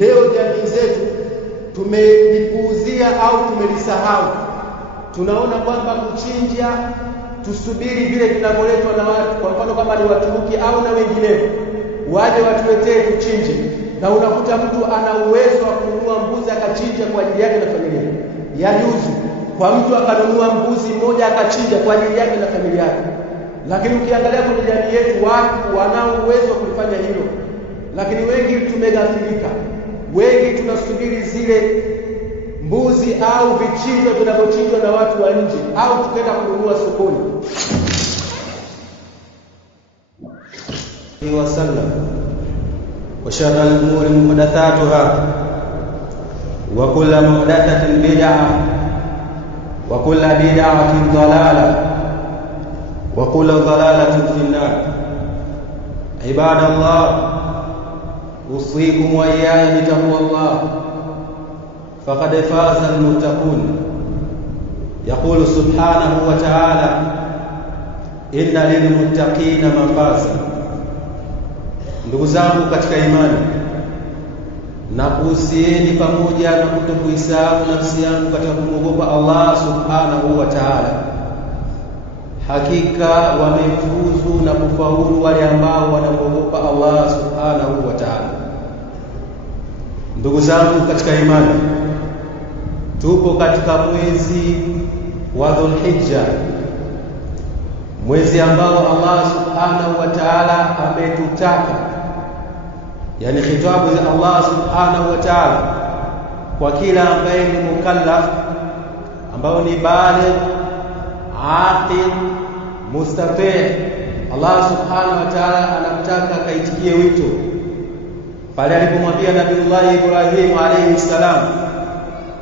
leo jamii zetu tumelipuuzia au tumelisahau. Tunaona kwamba kuchinja tusubiri vile vinavyoletwa na watu, kwa mfano kama ni Waturuki au na wengineo waje watuletee tuchinje, na unakuta mtu ana uwezo wa kununua mbuzi akachinja kwa ajili yake na familia. Yajuzu kwa mtu akanunua mbuzi mmoja akachinja kwa ajili yake na familia yake. Lakini ukiangalia kwenye jamii yetu watu wanao uwezo wa kulifanya hilo, lakini wengi tumeghafilika. Wengi tunasubiri zile mbuzi au vichinjo vinavyochinjwa na watu wa nje au tukaenda kununua sokoni. وسلم وشر الأمور محدثاتها وكل محدثة بدعة وكل بدعة ضلالة وكل ضلالة في النار. عباد الله، أوصيكم وإياي بتقوى الله، فقد فاز المتقون. يقول سبحانه وتعالى: إن للمتقين مفازا. Ndugu zangu katika imani, na kuhusieni pamoja na kutokuisahau nafsi yangu katika kumwogopa Allah subhanahu wa ta'ala. Hakika wamefuzu na kufaulu wale ambao wanamwogopa Allah subhanahu wa ta'ala. Ndugu zangu katika imani, tupo katika mwezi wa Dhulhijja, mwezi ambao Allah subhanahu wa ta'ala ametutaka, yani khitabu za Allah subhanahu wa ta'ala kwa kila ambaye ni mukallaf, ambao ni baligh, aqil, mustati'. Allah subhanahu wa ta'ala anamtaka kaitikie wito pale alipomwambia Nabii Ibrahim alayhi salam: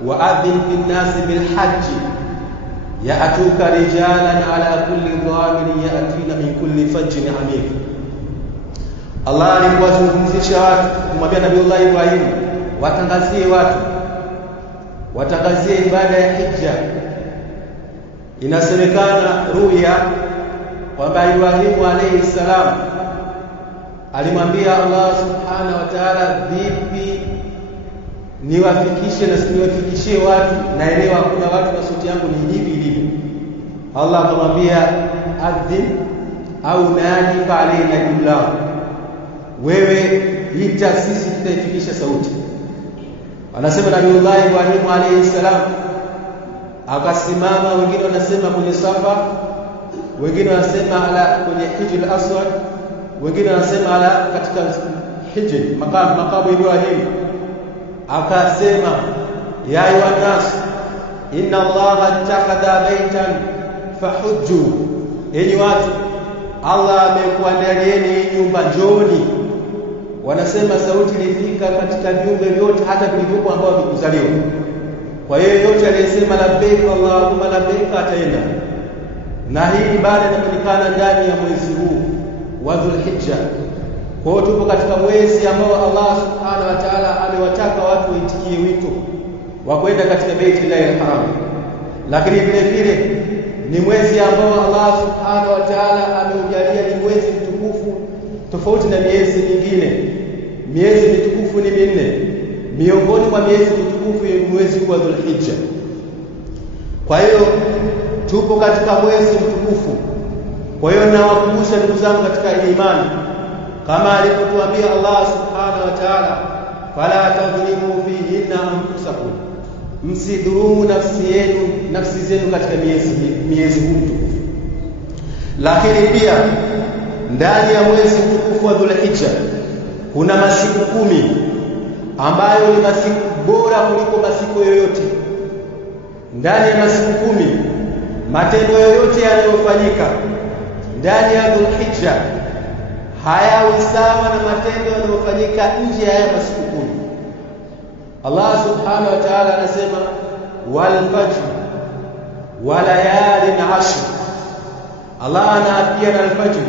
wa'adhin bin nasi bil hajji ya'tuka rijalan ala kulli dhamirin ya'tina min kulli fajjin amiq. Allah aliwazungumzisha watu kumwambia Nabii Ibrahim watangazie ibada ya hija. Inasemekana ruya kwamba Ibrahim alayhi salam alimwambia Allah subhanahu wa ta'ala, vipi niwafikishe na siwafikishie watu, naelewa kuna watu na sauti yangu ni hivi hivi. Allah akamwambia adhin au nadi fa alayna billah, wewe ita, sisi tutaifikisha sauti. Anasema Nabii Ibrahim alayhi salam akasimama, wengine wanasema kwenye Safa, wengine wanasema ala kwenye Hijr al-Aswad, wengine wanasema ala katika Hijr maqam Ibrahim. Akasema ya ayuha nas inna Allaha ittakhadha baytan fahujju, enyi watu Allah amekuandalieni nyumba, njooni. Wanasema sauti ilifika katika viumbe vyote, hata vilivyokuwa ambao vikuzaliwa. Kwa hiyo yote aliyesema labbaik Allahumma labbaik ataenda. Na hii ibada inapatikana ndani ya mwezi huu wa Dhulhijja. Kwa hiyo tupo katika mwezi ambao Allah subhanahu wa ta'ala amewataka watu waitikie wito wa kwenda katika Baitullah al-Haram. Lakini vile vile ni mwezi ambao Allah subhanahu wa ta'ala ameujalia ni mwezi mtukufu, tofauti na miezi mingine. Miezi mitukufu ni minne. Miongoni mwa miezi mitukufu ni mwezi wa Dhulhijja. Kwa hiyo tupo katika mwezi mtukufu. Kwa hiyo nawakumbusha ndugu zangu katika imani, kama alipotuambia Allah subhanahu wa ta'ala, fala tadhlimu fihinna anfusakum, msidhulumu nafsi zenu katika miezi huu mtukufu. Lakini pia ndani ya mwezi mtukufu wa Dhulhijja kuna masiku 10 ambayo ni masiku bora kuliko masiku yoyote. Ndani ya masiku 10 matendo yoyote yanayofanyika ndani ya Dhulhijja hayawi sawa na matendo yanayofanyika nje ya masiku 10. Allah subhanahu wa ta'ala anasema wal fajr wa layalin 'ashr. Allah anaapia na al-fajr.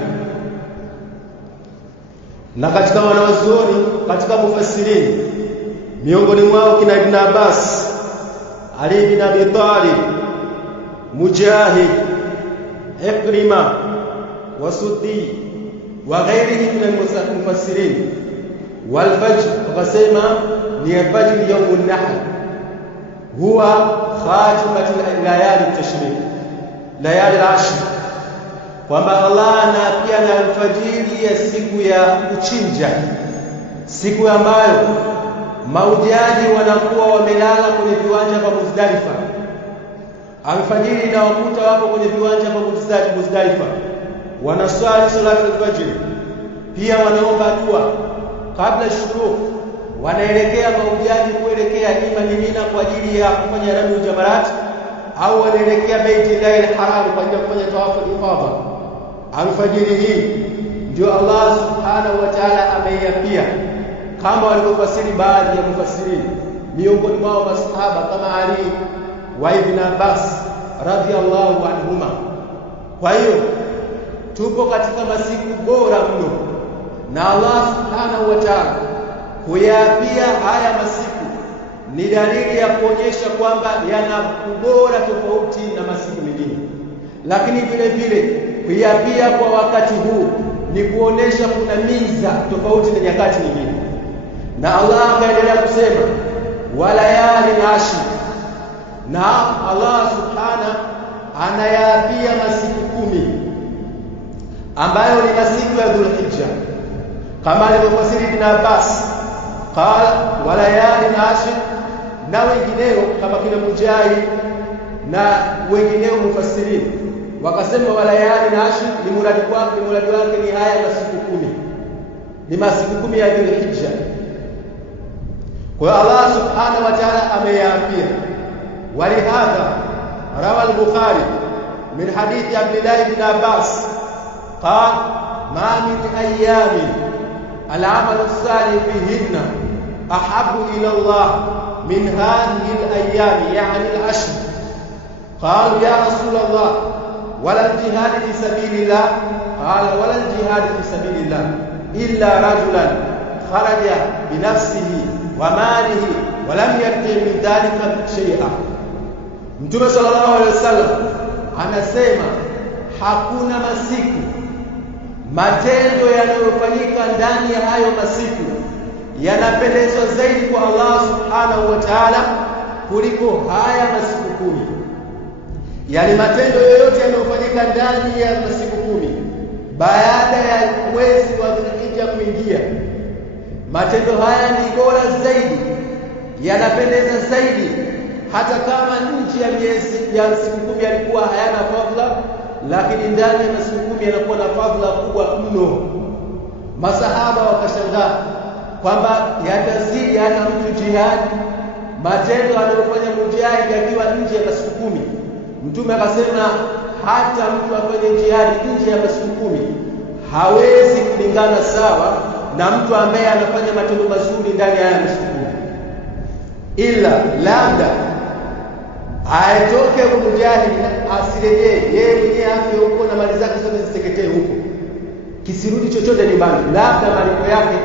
Na katika wanawazuoni, katika mufassirini, miongoni mwao kina Ibn Abbas, Ali ibn Abi Talib, Mujahid, Ikrima, Wasuddi wa ghairihi min al-mufassirin. Wal fajr, wakasema ni fajr yawm nahr, huwa khatimat layali tashrik, layali al-ashr, kwamba Allah anaapia na alfajiri ya siku ya kuchinja, siku ambayo maujaji wanakuwa wamelala kwenye viwanja vya Muzdalifa. Alfajiri inawakuta wapo kwenye viwanja vya Muzdalifa, wanaswali salatu al-fajr, pia wanaomba dua kabla shuruq, wanaelekea maujaji kuelekea ima Mina kwa ajili ya kufanya ramyu jamarat, au wanaelekea Baitullahi al-Haram kwa ajili ya kufanya tawafu al-ifadha. Alfajiri hii ndio Allah subhanahu wa ta'ala ameiapia, kama walivyofasiri baadhi ya mufassirin miongoni mwao masahaba kama Ali wa Ibn Abbas radhiyallahu anhuma. Kwa hiyo tupo katika masiku bora mno, na Allah subhanahu wa ta'ala kuyaapia haya masiku ni dalili ya kuonyesha kwamba yana ubora tofauti na masiku mengine, lakini vile vile kuyaapia kwa wakati huu ni kuonesha kuna miza tofauti na nyakati nyingine. Na Allah akaendelea kusema walayali ashr, na Allah subhanahu anayaapia masiku 10 ambayo ni masiku ya Dhulhijja, kama alivyofasiri Ibn Abbas qala walayali ashr, na wengineo kama kina Mujahid na wengineo mufassirin wakasema walayali ashr ni muradi wake ni haya masiku 10, ni masiku 10 ya Dhulhijja. Kwa Allah subhanahu wa ta'ala ameyaapia. Walihadha rawa al-Bukhari min hadithi Abdullah ibn Abbas qala ma min ayyamin al-amal as-salih fihinna ahabbu ila Allah min hadhihi al-ayyam, yani al-ashr. Qalu ya Rasulullah wala al-jihad fi sabilillah, qala wala al-jihad fi sabilillah illa rajulan kharaja bi nafsihi wa malihi wa lam yarji min dhalika shay'a. Mtume sallallahu alaihi wasallam anasema hakuna masiku, matendo yanayofanyika ndani ya hayo masiku yanapendezwa zaidi kwa Allah subhanahu wa ta'ala kuliko haya masiku 10. Yani matendo yoyote yanayofanyika ndani ya masiku 10 baada ya mwezi wa Dhulhijja kuingia, matendo haya ni bora zaidi, yanapendeza zaidi, hata kama nje ya miezi ya siku 10 yalikuwa hayana fadhila, lakini ndani ya masiku 10 yanakuwa na fadhila kubwa mno. Masahaba wakashangaa kwamba yatazidi hata mtu jihad, matendo anayofanya mujahid akiwa nje ya masiku 10. Mtume akasema hata mtu afanye jihad nje ya masiku 10 hawezi kulingana sawa na mtu ambaye anafanya matendo mazuri ndani ya masiku 10, ila labda aitoke mujahid asirejee yeye mwenyewe afye huko na mali zake zote ziteketee huko, kisirudi chochote nyumbani, labda malipo yake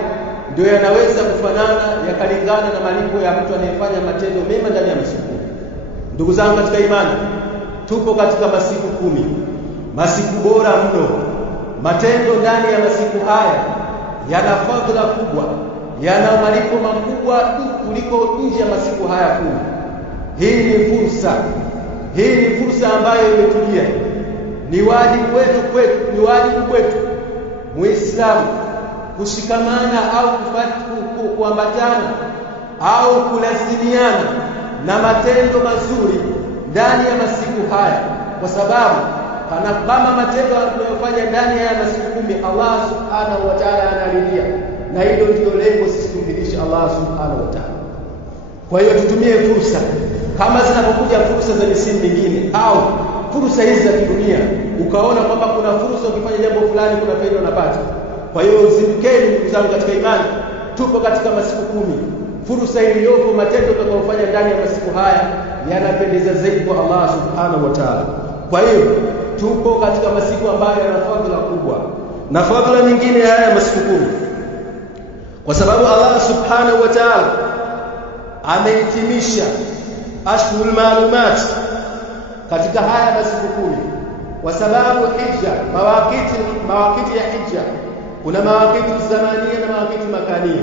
ndio yanaweza kufanana yakalingana na malipo ya mtu anayefanya matendo mema ndani ya masiku 10. Ndugu zangu katika imani, tupo katika masiku 10, masiku bora mno. Matendo ndani ya masiku haya yana fadhila kubwa, yana malipo makubwa kuliko nje ya masiku haya 10. Hii ni fursa ambayo imetulia. Ni wajibu wetu Muislamu kushikamana au kuambatana au kulazimiana na matendo mazuri ndani ya masiku haya, kwa sababu kama matendo tunayofanya ndani ya masiku 10 Allah subhanahu wa ta'ala analia, na hilo ndio lengo sisi kumridhisha Allah subhanahu wa ta'ala. Kwa hiyo tutumie fursa kama zinapokuja fursa za misimu mingine au fursa hizi za kidunia, ukaona kwamba kuna fursa ukifanya jambo fulani kuna faida unapata. Kwa hiyo uzindukeni ndugu zangu katika imani, tupo katika masiku 10. Fursa iliyopo, matendo tutakayofanya ndani ya masiku haya yanapendeza zaidi kwa Allah subhanahu wa ta'ala. Kwa hiyo tupo katika masiku ambayo yana fadhila kubwa, na fadhila nyingine haya masiku 10 kwa sababu Allah subhanahu wa ta'ala amehitimisha ashhurul maalumat katika haya masiku 10, kwa sababu hija, mawakiti ya hija, kuna mawakiti zamania na mawakiti makania.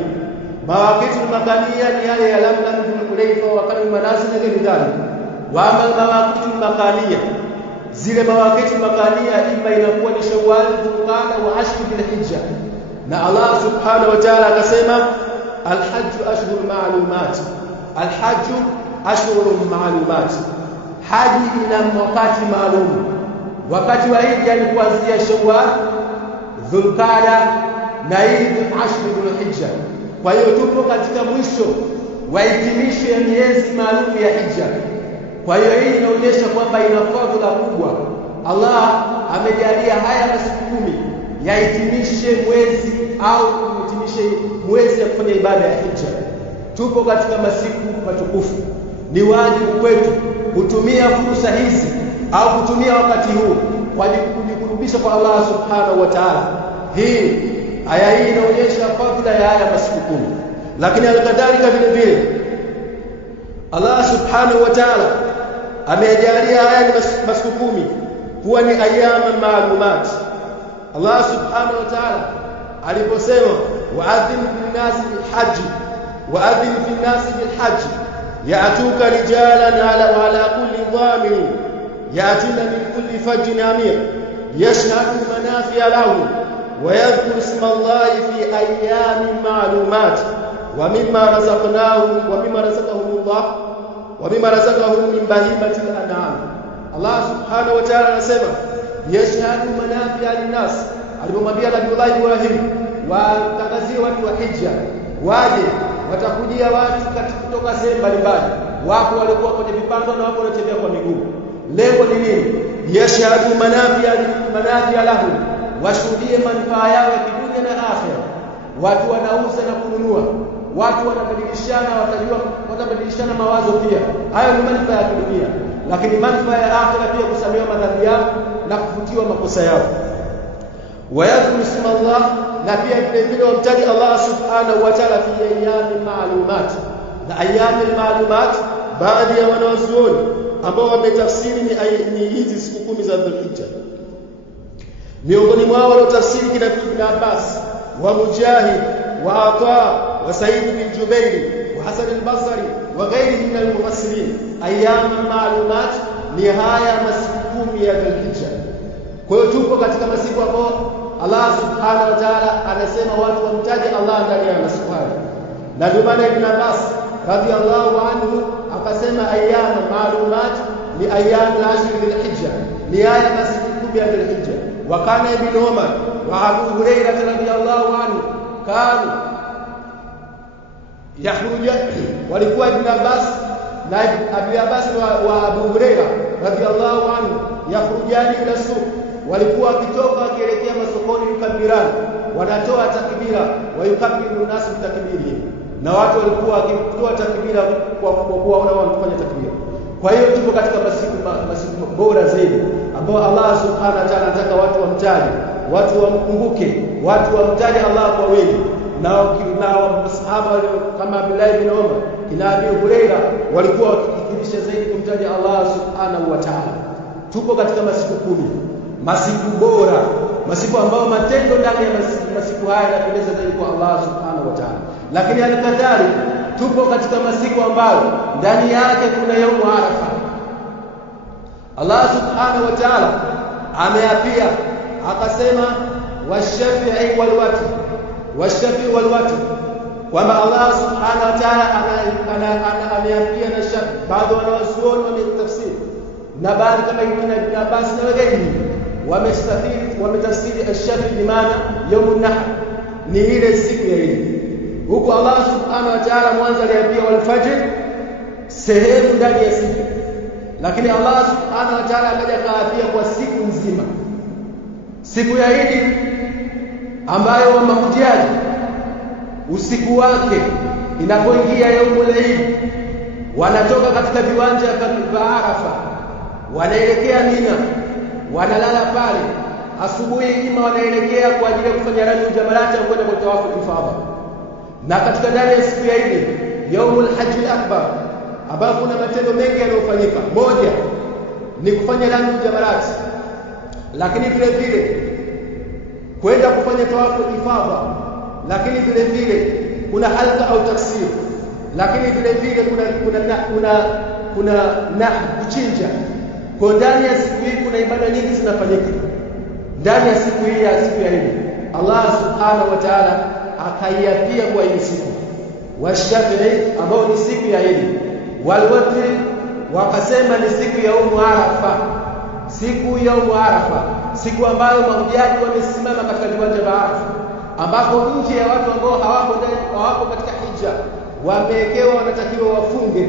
Mawaqitul makania ni yale ya Lamlam, Dhul-Hulayfa wa kana manazil na ghairi. Wa amma mawaqitul makania, zile mawaqitul makania ima inakuwa ni Shawwal, Dhulqa'da wa Ashr Dhul-Hijja. Na Allah subhanahu wa ta'ala akasema al-hajj ashhurun ma'lumat, al-hajj ashhurun ma'lumat, haji ina wakati maalum. Wakati wa hija ni kuanzia Shawwal, Dhulqa'da na Ashr Dhul-Hijja. Kwa hiyo tupo katika mwisho wa hitimisho ya miezi maalum ya hija. Kwa hiyo hii inaonyesha kwamba ina fadhila kubwa. Allah amejalia haya masiku 10 yahitimishe mwezi au kuhitimishe mwezi ya kufanya ibada ya hija. Tupo katika masiku matukufu. Ni wajibu kwetu kutumia fursa hizi au kutumia wakati huu kwa kujikurubisha kwa Allah subhanahu wa ta'ala. Hii aya hii inaonyesha fadhila ya haya masiku 10. Lakini alikadhalika vile vile Allah subhanahu wa ta'ala amejalia haya masiku 10 kuwa ni ayyama maalumat. Allah subhanahu wa ta'ala aliposema wa'adhin bin-nasi bil-hajj wa'adhin fin-nasi bil-hajj ya'tuka rijalan wa 'ala kulli dhamirin ya'tina min kulli fajjin amir yashhadu manafi'a lahum wa yadhkuru isma Allahi fi ayyamin ma'lumat wa mimma razaqahum min bahimatil an'am. Allah subhanahu wa ta'ala anasema yashhadu manafi'a lin-nas, alipomwambia Nabii Ibrahim watangazie watu wa hija waje, watakujia watu kutoka sehemu mbalimbali. Wapo walikuwa kwenye vipando na wapo wanatembea kwa miguu. Lengo ni nini? Yashhadu manafi'a lahum, washuhudie manufaa yao ya kidunia na akhera. Watu wanauza na kununua, watu wanabadilishana, watabadilishana mawazo pia. Hayo ni manufaa ya kidunia, lakini manufaa ya akhera pia kusamehewa madhambi yao na kufutiwa makosa yao. Wayadhkuru isma Allah, na pia vile vile wamtaji Allah subhanahu wa ta'ala fi ayyamin ma'lumat. Na ayyamil ma'lumat, baadhi ya wanawazuoni ambao wametafsiri ni hizi siku 10 za Dhulhijja. Miongoni mwao waliotafsiri kina Ibn Abbas wa Mujahid wa Ata wa Sa'id bin Jubair wa Hasan al-Basri wa ghairihi min al-mufassirin, ayyamin ma'lumat ni haya masiku 10 ya Dhulhijja. Kwa hiyo tupo katika masiku ambayo Allah subhanahu wa ta'ala anasema watu wamtaje Allah ndani ya masiku haya. Na ndio maana Ibn Abbas radhiyallahu anhu akasema ayyamin ma'lumat ni ayyamul ashr dhul-hijja, ni haya masiku 10 ya Dhulhijja. Wa kana Ibn Umar wa Abu Hurairah radhiyallahu anhu kanu yakhruja, walikuwa Ibn Abbas na Abu Abbas wa Abu Hurairah radhiyallahu anhu yakhrujani ila suq, walikuwa wakitoka wakielekea masokoni, yukabirani, wanatoa takbira, wa yukabbiru nasu takbiri, na watu walikuwa wakitoa takbira kwa kuwaona wao wanafanya takbira. Kwa hiyo tupo katika masiku bora zaidi ambao Allah subhanahu wa ta'ala anataka watu wamtaje, watu wamkumbuke, watu wamtaje Allah kwa wingi. Na masahaba kama Abdullah ibn Umar na Abi Hurairah walikuwa wakikithirisha zaidi kumtaja Allah subhanahu wa ta'ala. Tupo katika masiku 10, masiku bora, masiku ambao matendo ndani ya masiku haya yanapendeza zaidi kwa Allah subhanahu wa ta'ala. Lakini halikadhalika tupo katika masiku ambayo ndani yake kuna yaumu Arafa. Allah subhanahu wa ta'ala ameapia akasema washafi'i wal watr, kwamba Allah subhanahu wa ta'ala ameapia na shafi. Baadhi wanawazuoni wametafsiri na baadhi kama Ibn Abbas na wengine wametafsiri ash-shafi bi maana yaumun nahr, ni ile siku ya Eid. Huko Allah subhanahu wa ta'ala mwanzo aliapia wal fajr, sehemu ndani ya siku, lakini Allah subhanahu wa ta'ala akaja kaapia kwa siku nzima, siku ya Eid ambayo mahujaji usiku wake inapoingia yaumul Eid wanatoka katika viwanja vya Arafa, wanaelekea Mina, wanalala pale. Asubuhi ima wanaelekea kwa ajili ya kufanya ramyu jamalati au kwenda kwa tawafu ifadha. Na katika ndani ya siku ya Eid yaumul hajj akbar, ambapo kuna matendo mengi yanayofanyika. Moja ni kufanya ramyu jamalati, lakini vile vile kwenda kufanya tawafu ifadha, lakini vile vile kuna halqa au taksir, lakini vile vile kuna kuchinja. Kwa ndani ya siku hii kuna ibada nyingi zinafanyika ndani ya siku hii ya siku ya Eid. Allah subhanahu wa ta'ala akaiapia kwa hii siku washafii ambao ni siku ya Eid, walwatri wakasema ni siku ya Arafa. Siku ya Arafa, siku ambayo mahujaji wamesimama katika viwanja vya Arafa, ambapo nje ya watu ambao hawako katika hija wamewekewa wanatakiwa wafunge.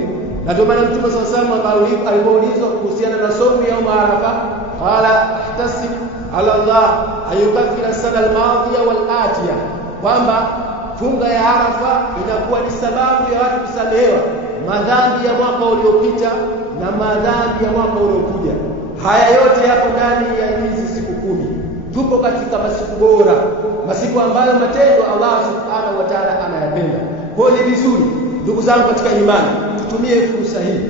Na ndio maana Mtume sallallahu alaihi wasallam alipoulizwa kuhusiana na somo ya Arafa, qala ihtasib ala Allah ayukaffira sana al-madhiya wal-atiya, kwamba funga ya Arafa inakuwa ni sababu ya watu kusamehewa madhambi ya mwaka uliopita na madhambi ya mwaka uliokuja. Haya yote yako ndani ya hizi siku 10. Tupo katika masiku bora, masiku ambayo matendo Allah subhanahu wa ta'ala anayapenda. Kwa hiyo ni vizuri ndugu zangu katika imani, tutumie fursa hii,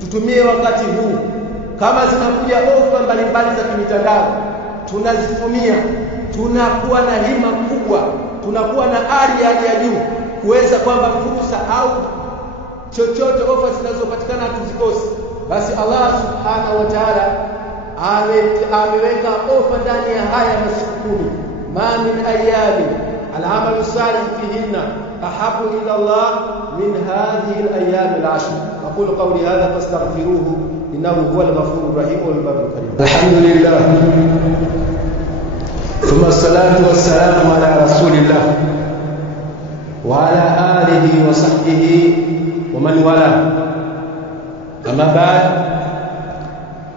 tutumie wakati huu. Kama zinakuja ofa mbalimbali za kimitandao, tunazitumia, tunakuwa na hima kubwa, tunakuwa na ari ya juu kuweza kwamba fursa au chochote ofa zinazopatikana tuzikose. Basi Allah subhanahu wa ta'ala ameweka ofa ndani ya haya masiku 10. Ma min ayami al-amalu salih fihinna ahabu ila Allah min hadhihi al-ayam al-ashr. aqulu qawli hadha fastaghfiruhu innahu huwal ghafurur rahim wal barrul karim. Alhamdulillah thumma as-salatu was-salamu ala rasulillah wa ala alihi wa sahbihi wa man wala. Ama baada,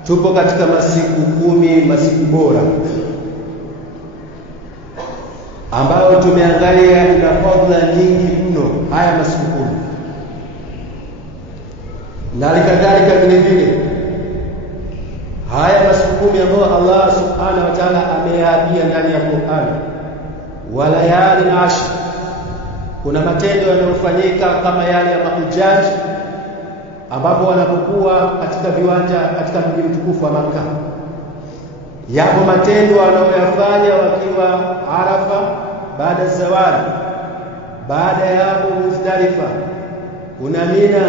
tupo katika masiku 10, masiku bora ambayo tumeangalia ina fadhila nyingi mno haya masiku 10. Na kadhalika vile vile haya masiku 10 ambayo Allah subhanahu wa ta'ala ameyaapia ndani ya Qur'an, walayali ashr, kuna matendo yanayofanyika kama yale ya mahujaji ambapo wanapokuwa katika viwanja katika mji mtukufu wa Makkah. Yapo matendo wanayoyafanya wakiwa Arafa baada zawadi, baada ya hapo Muzdalifa, kuna Mina.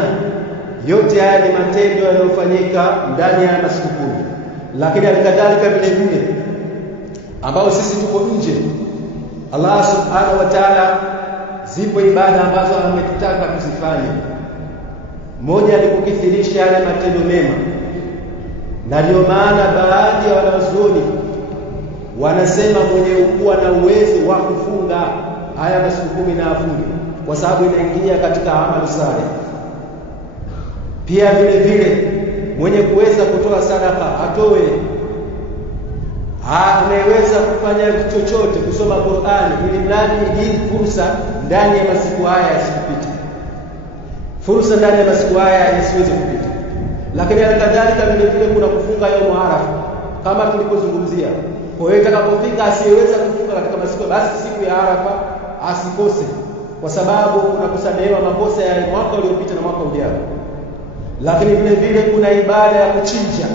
Yote haya ni matendo yanayofanyika ndani ya masiku 10. Lakini kadhalika vile vile ambao sisi tuko nje, Allah subhanahu wa ta'ala zipo ibada ambazo ametutaka tuzifanye. Moja ni kukithirisha yale matendo mema, na ndio maana baadhi ya wanazuoni wanasema mwenye kuwa na uwezo wa kufunga haya masiku 10 na afunge, kwa sababu inaingia katika amali saleh. Pia vile vile mwenye kuweza kutoa sadaka atoe, anaweza kufanya chochote, kusoma Qur'ani, ili mradi hii fursa ndani ya masiku haya yasipite, fursa ndani ya masiku haya isiweze kupita. Lakini kadhalika vile vile kuna kufunga yaumu Arafa kama tulipozungumzia. Kwa hiyo itakapofika asiyeweza kufunga katika masiku, basi siku ya Arafa asikose, kwa sababu kuna kusamehewa makosa ya mwaka uliopita na mwaka ujao. Lakini vile vile kuna ibada ya kuchinja,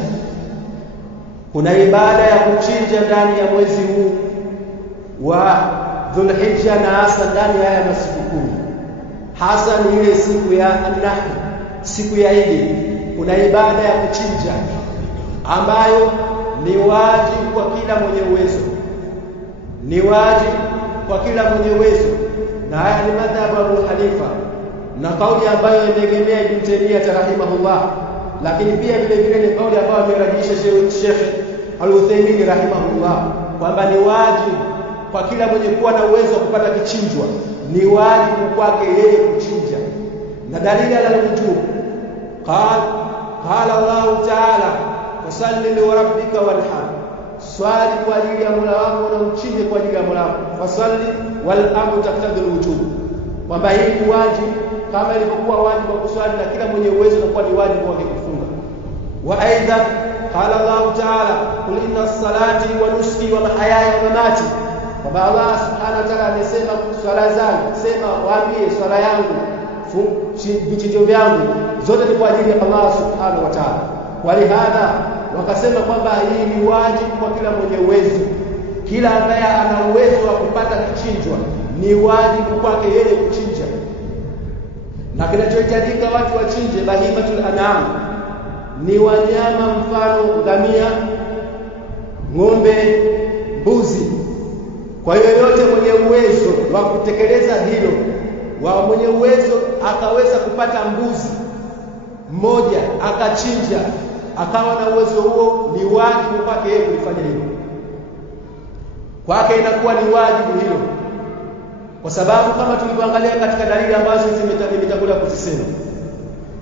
kuna ibada ya kuchinja ndani ya mwezi huu wa Dhulhijja, na hasa ndani ya haya masiku 10, hasa ni ile siku ya Nahr, siku ya Eid. Kuna ibada ya kuchinja ambayo ni wajibu kwa kila mwenye uwezo, ni wajibu kwa kila mwenye uwezo, na haya ni madhhabu ya Abu Hanifa na kauli ambayo imeegemea Ibn Taymiyyah rahimahullah. Lakini pia vile vile ni kauli ambayo amerajisha Sheikh Al-Uthaymeen rahimahullah, kwamba ni wajibu kwa kila mwenye kuwa na uwezo wa kupata kichinjwa, ni wajibu kwake yeye kuchinja. Na dalili ala al-wujub, qala Allah ta'ala fasalli li rabbika wanhar, swali kwa ajili ya Mola wako na uchinje kwa ajili ya Mola wako. Fasalli wal amru taqtadi al-wujub, kwamba hii ni wajibu kama ilivyokuwa wajibu wa kuswali, na kila mwenye uwezo anakuwa ni wajibu wake kufunga. Wa aidha qala Allah ta'ala qul inna as-salati wa nusuki wa mahayaya wa mamati, kwamba Allah subhanahu wa ta'ala amesema swala zangu, sema waambie swala yangu, vichinjo vyangu zote ni kwa ajili ya Allah subhanahu wa ta'ala. Walihadha wakasema kwamba hii ni wajibu kwa kila mwenye uwezo, kila ambaye ana uwezo wa kupata kichinjwa ni wajibu kwake yeye kuchinja. na kinachohitajika watu wachinje bahimatul an'am ni wanyama mfano ngamia, ng'ombe, mbuzi. Kwa hiyo yote mwenye uwezo wa kutekeleza hilo, wa mwenye uwezo akaweza kupata mbuzi mmoja akachinja, akawa na uwezo huo, ni wajibu kwake yeye kulifanya hilo. Kwake inakuwa ni wajibu hilo, kwa sababu kama tulivyoangalia katika dalili ambazo nimetangulia kuzisema.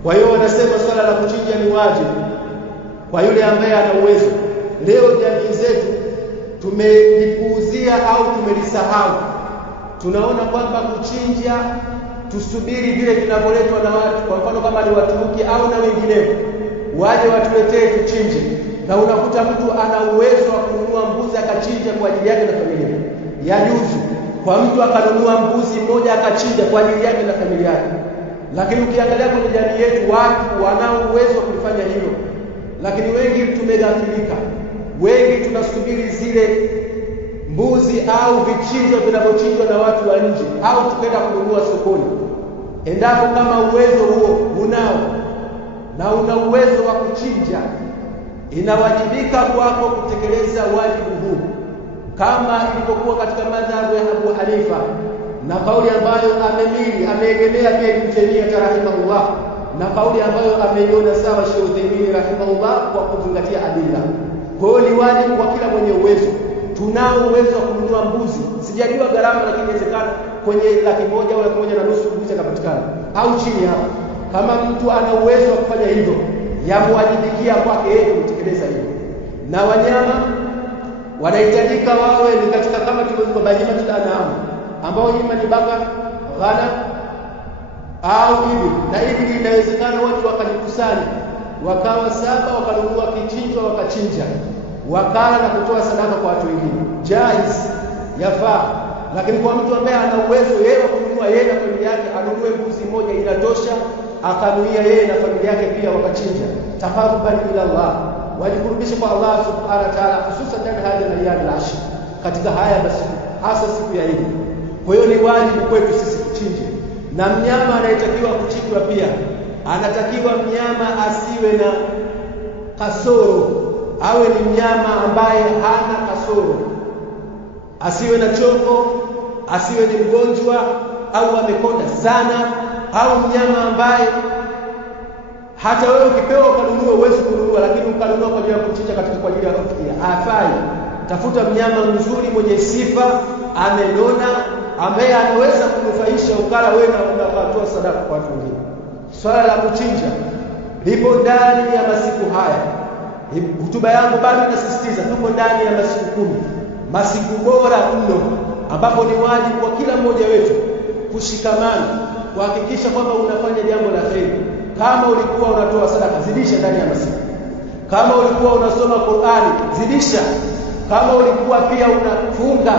Kwa hiyo wanasema swala la kuchinja ni wajibu kwa yule ambaye ana uwezo. Leo jamii zetu tumelipuuzia au tumelisahau. Tunaona kwamba kuchinja tusubiri vile vinavyoletwa na watu, kwa mfano kama ni Waturuki au na wengineo, waje watuletee tuchinje. Na unakuta mtu ana uwezo wa kununua mbuzi akachinja kwa ajili yake na familia. Yajuzu kwa mtu akanunua mbuzi mmoja akachinja kwa ajili yake na familia yake. Lakini ukiangalia kwenye jamii yetu watu wanao uwezo wa kufanya hilo, lakini wengi tumeghafilika. Wengi tunasubiri zile mbuzi au vichinjo vinavyochinjwa na watu wa nje, au tukaenda kununua sokoni. Endapo kama uwezo huo unao na una uwezo wa kuchinja, inawajibika kwako kutekeleza wajibu huu, kama ilivyokuwa katika madhhabu ya Abu Hanifa na kauli ambayo ameegemea pia Ibn Taymiyyah rahimahullah, na kauli ambayo ameiona sawa Sheikh Uthaymeen rahimahullah kwa kuzingatia adilla. Kwa hiyo ni wajibu kwa kila mwenye uwezo. Tunao uwezo wa kununua mbuzi, sijajua gharama, lakini inawezekana kwenye 100,000 au 1,500 mbuzi akapatikana au chini hapo. Kama mtu ana uwezo wa kufanya hivyo, yamwajibikia kwake yeye kutekeleza hilo. Na wanyama wanahitajika wawe ni katika kama tulivyokuwa bahimatul an'am, ambao ni baka, ghanam au ibil. Na ibil inawezekana watu wakajikusanya wakawa 7 wakanunua kichinjwa wakachinja, wakala na kutoa sadaka kwa watu wengine. Jaiz, yafaa. Lakini kwa mtu ambaye ana uwezo yeye wa kununua yeye na familia yake, anunue mbuzi mmoja inatosha, akanuia yeye na familia yake pia wakachinja, taqarruban ila Allah, wajikurubisha kwa Allah subhanahu wa ta'ala, hususan ndani haya ayyam al-ashr, katika haya masiku, hasa siku ya Eid. Kwa hiyo ni wajibu kwetu sisi kuchinja. Na mnyama anayetakiwa kuchinjwa pia anatakiwa mnyama asiwe na kasoro, awe ni mnyama ambaye hana kasoro, asiwe na chongo, asiwe ni mgonjwa au amekonda sana, au mnyama ambaye hata wewe ukipewa ukanunua uwezo kununua, lakini ukanunua kwa ajili ya kuchinja kwa ajili ya kufikia, hafai. Tafuta mnyama mzuri mwenye sifa, amenona, ambaye anaweza kunufaisha ukala wewe na unatoa sadaka kwa watu wengine. Swala la kuchinja lipo ndani ya masiku haya. Hotuba yangu bado inasisitiza tupo ndani ya masiku 10, masiku bora mno, ambapo ni wajibu kwa kila mmoja wetu kushikamana kuhakikisha kwamba unafanya jambo la kheri. Kama ulikuwa unatoa sadaka, zidisha ndani ya masiku. Kama ulikuwa unasoma Qur'ani, zidisha. Kama ulikuwa pia unafunga,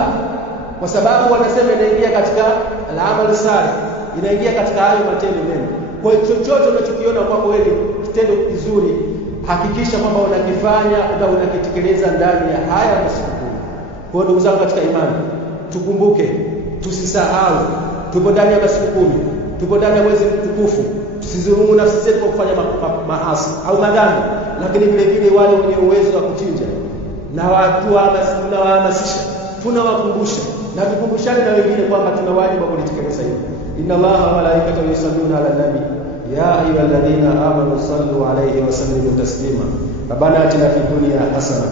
kwa sababu wanasema inaingia katika al-amal salih, inaingia katika hayo matendo mema. Kwa hiyo chochote unachokiona kwako wewe kitendo kizuri, hakikisha kwamba unakifanya na unakitekeleza ndani ya haya masiku 10. Kwa ndugu zangu katika imani, tukumbuke, tusisahau, tupo ndani ya masiku 10, tupo ndani ya mwezi mtukufu. Tusizulumu nafsi zetu kwa kufanya maasi au madhambi, lakini vile vile wale wenye uwezo wa kuchinja na watu tunawahamasisha, tunawakumbusha na tukumbushane na wengine kwamba tuna wajibu wa kulitekeleza hilo. Inna Allaha wa malaikatahu yusalluna ala nabi ya ayyuhalladhina amanu sallu alayhi wa sallimu taslima. Rabbana atina fid dunya hasana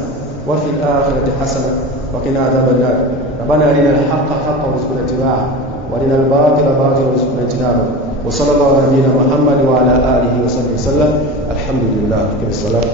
wa fil akhirati hasana wa qina adhaban nar. Rabbana arina al-haqqa haqqan warzuqna ittiba'ahu wa arina al-batila batilan warzuqna ijtinaba. Wa sallallahu ala nabiyyina Muhammad wa ala alihi wa sahbihi sallam. Alhamdulillah. Kama salat